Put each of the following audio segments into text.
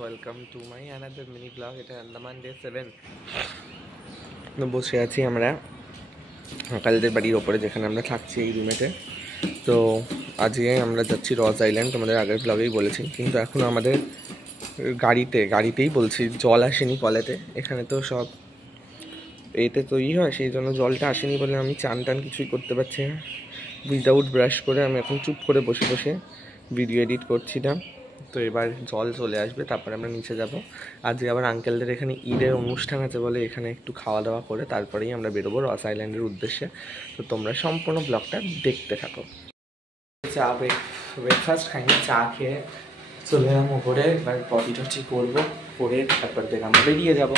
Welcome to my another mini blog. এটা Andaman day 7। বসে আছি আমরা কালদের বাড়ির ওপরে, যেখানে আমরা থাকছি এই রুমেতে। তো আজকে আমরা যাচ্ছি রস আইল্যান্ড, তোমাদের আগের ব্লগেই বলেছি। কিন্তু এখন আমাদের গাড়িতেই বলছি, জল আসেনি কলেতে। এখানে তো সব এতে তৈরি হয়, সেই জন্য জলটা আসেনি বলে আমি চান টান কিছুই করতে পারছি না। উইদাউট ব্রাশ করে আমি এখন চুপ করে বসে বসে ভিডিও এডিট করছিলাম। তো এবার জল চলে আসবে, তারপরে আমরা নিচে যাব। আজকে আবার আঙ্কেলদের এখানে ঈদের অনুষ্ঠান আছে বলে এখানে একটু খাওয়া দাওয়া করে তারপরেই আমরা বেরোবো রস আইল্যান্ডের উদ্দেশ্যে। তো তোমরা সম্পূর্ণ ব্লগটা দেখতে থাকো। চা ব্রেকফাস্ট খাইনি, চা খেয়ে চলে এলাম ওপরে। এবার পটি টটি করবো, করে তারপর থেকে আমরা বেরিয়ে যাবো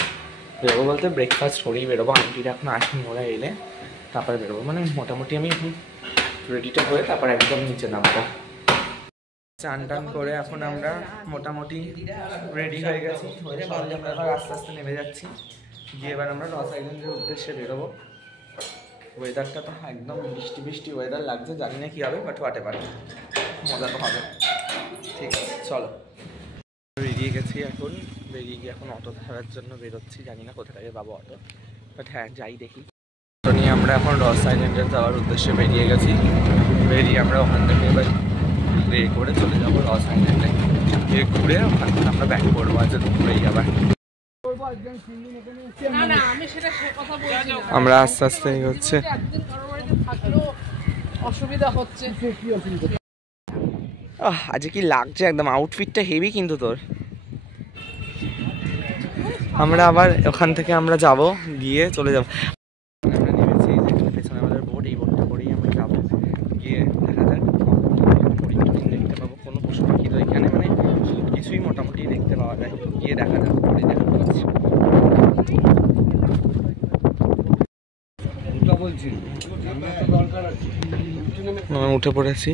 বলতে ব্রেকফাস্ট করেই বেরোবো। আন্টিরা এখন আসেনি, ওরা এলে তারপরে বেরোবো। মানে মোটামুটি আমি এখন রেডিটা হয়ে তারপর একদম নিচে নামবো। চান টান করে এখন আমরা মোটামুটি রেডি হয়ে গেছি। এবার আস্তে আস্তে নেমে যাচ্ছি, গিয়ে এবার আমরা রস আইল্যান্ডের উদ্দেশ্যে বেরোবো। ওয়েদারটা তো একদম বৃষ্টি বৃষ্টি ওয়েদার লাগছে, জানি না কী হবে, বাট হোয়াটএভার, মজা তো হবে। ঠিক আছে, চলো। বেরিয়ে গেছি, এখন বেরিয়ে গিয়ে এখন অটো ধরার জন্য বেরোচ্ছি। জানি না কোথা থেকে পাবো অটো, বাট হ্যাঁ যাই দেখি। তো নিয়ে আমরা এখন রস আইল্যান্ডে যাওয়ার উদ্দেশ্যে বেরিয়ে গেছি। বেরিয়ে আমরা ওখান থেকে এবার করে চলে যাবো রস আইল্যান্ডে, ঘুরে ওখান থেকে আমরা ব্যাক করবো। আজ দুপুরেই আবার আমরা আস্তে আস্তে হচ্ছে অসুবিধা হচ্ছে। আজকে কি লাগছে, একদম আউটফিটটা হেভি কিন্তু তোর। আমরা আবার ওখান থেকে আমরা যাব, গিয়ে চলে যাব। আমরা নেমেছি, পেছনে আমাদের বোট, এই বোটটা করেই আমরা যাবো। গিয়ে দেখা যাক হরিণ টরিণ দেখতে পাবো, কোনো পশু পাখি তো এখানে মানে কিছুই মোটামুটি দেখতে পাওয়া যায়। গিয়ে দেখা যাক, হরিণ দেখতে পাচ্ছি। উঠে পড়েছি,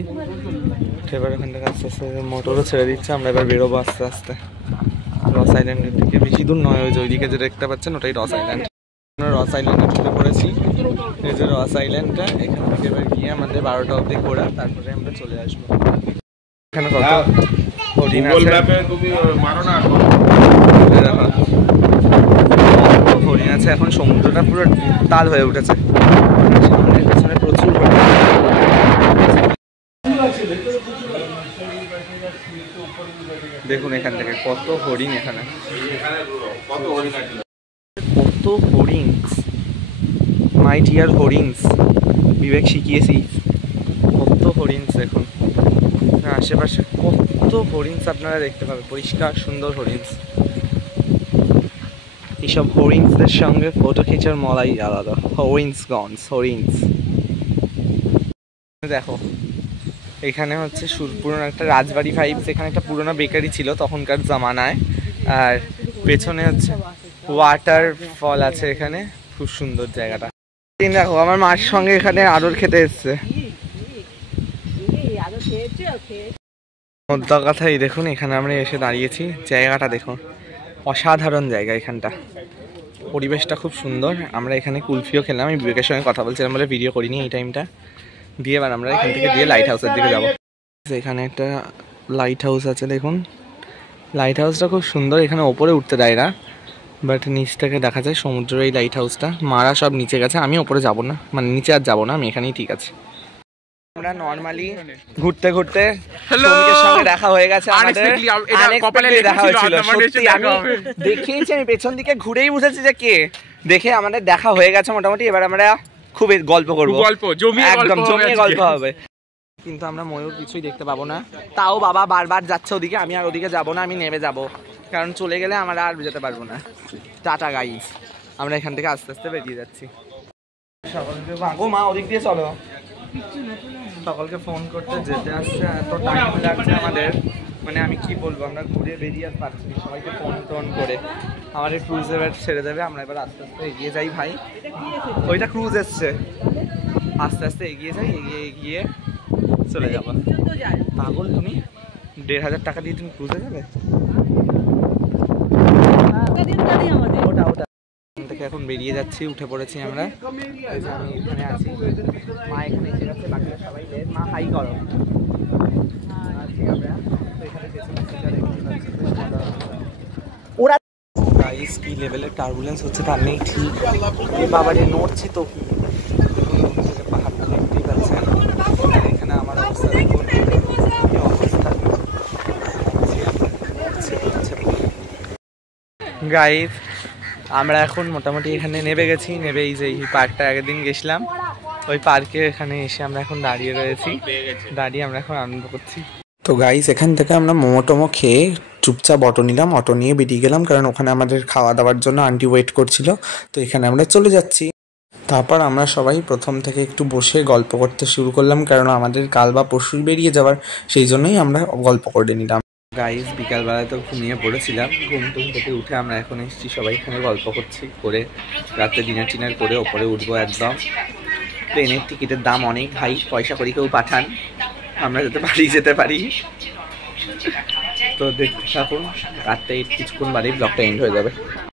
এবার ওখান থেকে আস্তে আস্তে মোটরও ছেড়ে দিচ্ছে। আমরা এবার বেরোবো আস্তে আস্তে রস আইল্যান্ডের দিকে। বেশি দূর নয়, ওই যে ওইদিকে যে দেখতে পাচ্ছেন ওটাই রস আইল্যান্ড। আমরা রস আইল্যান্ডে ঢুকে পড়েছি, এই যে রস আইল্যান্ডটা। এখান থেকে এবার গিয়ে আমাদের 12টা অবধি ঘোরা, তারপরে আমরা চলে আসবো। এখানে কত হরিণ আছে, হরিণ আছে। এখন সমুদ্রটা পুরো তাল হয়ে উঠেছে, পেছনে প্রচুর দেখুন এখান থেকে কত হরিণ, এখানে কত হরিণস, মাই ডিয়ার হরিণস। বিবেক শিখিয়েছি, কত হরিণস দেখুন আশেপাশে, কত হরিণস আপনারা দেখতে পাবেন, পরিষ্কার সুন্দর হরিণস। এইসব হরিণসদের সঙ্গে ফটো খিচার মলাই আলাদা। হরিণস দেখো, এখানে হচ্ছে পুরোনো একটা রাজবাড়ি ভাইবস। এখানে একটা পুরোনো বেকারি ছিল তখনকার জামানায়, আর পেছনে হচ্ছে ওয়াটারফল আছে এখানে, খুব সুন্দর জায়গাটা। দেখো আমার মার সঙ্গে এখানে আদর খেতে এসছে। মোদ্দা কথাই দেখুন, এখানে আমরা এসে দাঁড়িয়েছি, জায়গাটা দেখুন, অসাধারণ জায়গা। এখানটা পরিবেশটা খুব সুন্দর। আমরা এখানে কুলফিও খেলাম, আমি বিবেকের সঙ্গে কথা বলছিলাম বলে ভিডিও করিনি এই টাইমটা। দিয়ে এবার আমরা এখান থেকে দিয়ে লাইট হাউসের দিকে যাবো। এখানে একটা লাইট হাউস আছে, দেখুন লাইট হাউসটা খুব সুন্দর। এখানে ওপরে উঠতে দেয় না, বাট নিচ থেকে দেখা যায় সমুদ্রের এই লাইট হাউসটা। মারা সব নিচে গেছে, আমি ওপরে যাব না, মানে নিচে আর যাবো না, আমি এখানেই ঠিক আছে। আমরা নরমালি ঘুরতে ঘুরতে শ্রমিকের সঙ্গে দেখা হয়ে গেছে আমাদের, দেখা হয়েছিল। সত্যি আমি দেখেইছি, আমি পেছন দিকে ঘুরেই বুঝেছি যে কে, দেখে আমাদের দেখা হয়ে গেছে মোটামুটি। এবার আমরা খুব গল্প করবো, একদম জমিয়ে গল্প হবে। কিন্তু আমরা ময়ূর কিছুই দেখতে পাবো না। তাও বাবা বারবার যাচ্ছে ওদিকে, আমি আর ওদিকে যাবো না, আমি নেমে যাবো, কারণ চলে গেলে আমরা আর যেতে পারবো না। টাটা গাইস, আমরা এখান থেকে আস্তে আস্তে বেরিয়ে যাচ্ছি। সকলকে মা ওদিক দিয়ে চলো, সকলকে ফোন করতে যেতে আসছে, এত টাইম লাগছে আমাদের, মানে আমি কি বলবো, আমরা ঘুরে বেরিয়ে আর পারছি না। সবাইকে ফোন টোন করে আমাদের ক্রুজ এবার ছেড়ে দেবে। আমরা এবার আস্তে আস্তে এগিয়ে যাই ভাই, ওইটা ক্রুজ এসছে, আস্তে আস্তে এগিয়ে যাই, এগিয়ে চলে যাবো। পাগল তুমি, 1500 টাকা দিয়ে তুমি ক্রুজে যাবে? থেকে এখন বেরিয়ে যাচ্ছি, উঠে পড়েছি আমরা। আমি এখানে আছি, মা এখানে এসে গেছে, বাকিরা সবাই লেট। মা হাই করো। আছি আমরা, তো এখানে গাইস কি লেভেলের টার্বুলেন্স হচ্ছে তার নেই ঠিক। বাবারে নড়ছে তো কি, পাহাড়টা দেখতেই পাচ্ছেন। এখানে আমার অবস্থা দেখুন, অবস্থা গাইস। আমরা এখন মোটামুটি এখানে নেমে গেছি, নেমে এই যে এই পার্কটা আগের দিন গেছিলাম ওই পার্কে এখানে এসে আমরা এখন দাঁড়িয়ে রয়েছি, দাঁড়িয়ে আমরা এখন আনন্দ করছি। তো গাইস এখান থেকে আমরা মোমো টোমো খেয়ে চুপচাপ অটো নিলাম, অটো নিয়ে বেরিয়ে গেলাম কারণ ওখানে আমাদের খাওয়া দাওয়ার জন্য আন্টি ওয়েট করছিল। তো এখানে আমরা চলে যাচ্ছি। তারপর আমরা সবাই প্রথম থেকে একটু বসে গল্প করতে শুরু করলাম কারণ আমাদের কাল বা পরশু বেরিয়ে যাওয়ার, সেই জন্যই আমরা গল্প করে নিলাম। গাইস বিকালবেলায় তো ঘুমিয়ে পড়েছিলাম, ঘুম টুম থেকে উঠে আমরা এখন এসেছি, সবাই এখানে গল্প করছি, করে রাতে ডিনার টিনার করে ওপরে উঠবো একদম। প্লেনের টিকিটের দাম অনেক ভাই, পয়সা করে কেউ পাঠান আমরা যাতে বাড়ি যেতে পারি। তো দেখতে থাকুন, রাতে কিছুক্ষণ বাদেই ব্লগটা এন্ড হয়ে যাবে।